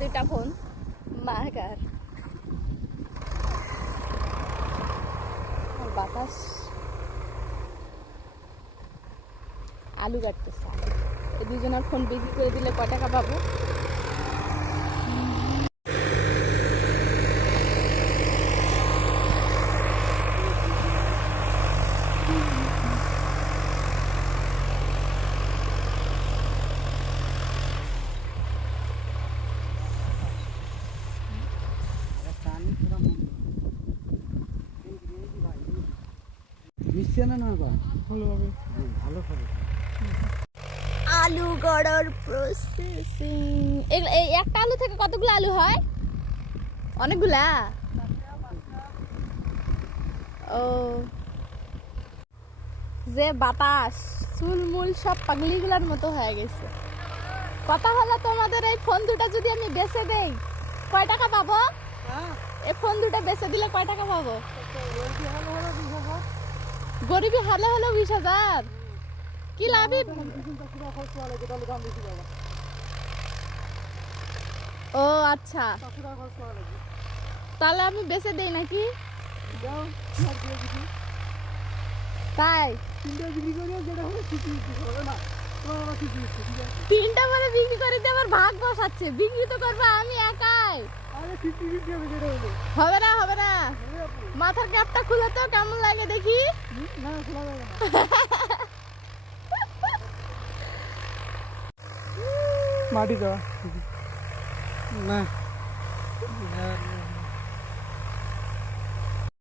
দুইটা ফোন মাকার বাতাস আলু কাটতেছে এই দুজনের ফোন বিক্রি করে দিলে কয় টাকা পাবো? আলু গড়ার প্রসেসিং এই একটা আলু থেকে কতগুলো আলু হয়? অনেকগুলা। ও যে বাতাস চুলমুল সব পাগলিগুলার মতো হয়ে গেছে। কথা হলো তোমাদের এই ফোন দুটো যদি আমি বেচে দেই কয় টাকা পাবো? এই ফোন দুটো বেচে দিলে কয় টাকা পাবো? গরিবী হলে হলো 20,000। কি লাভ? ও আচ্ছা, তাহলে আমি বেচে দেই নাকি? তাই তিনটা মানে বিক্রি করে দিয়ে আমার ভাগ বসাচ্ছে। বিক্রি তো করবো আমি একাই। হবে না হবে না, মাথার ক্যাপটা খুলে তো কেমন লাগে দেখি। মাটি দেওয়া না।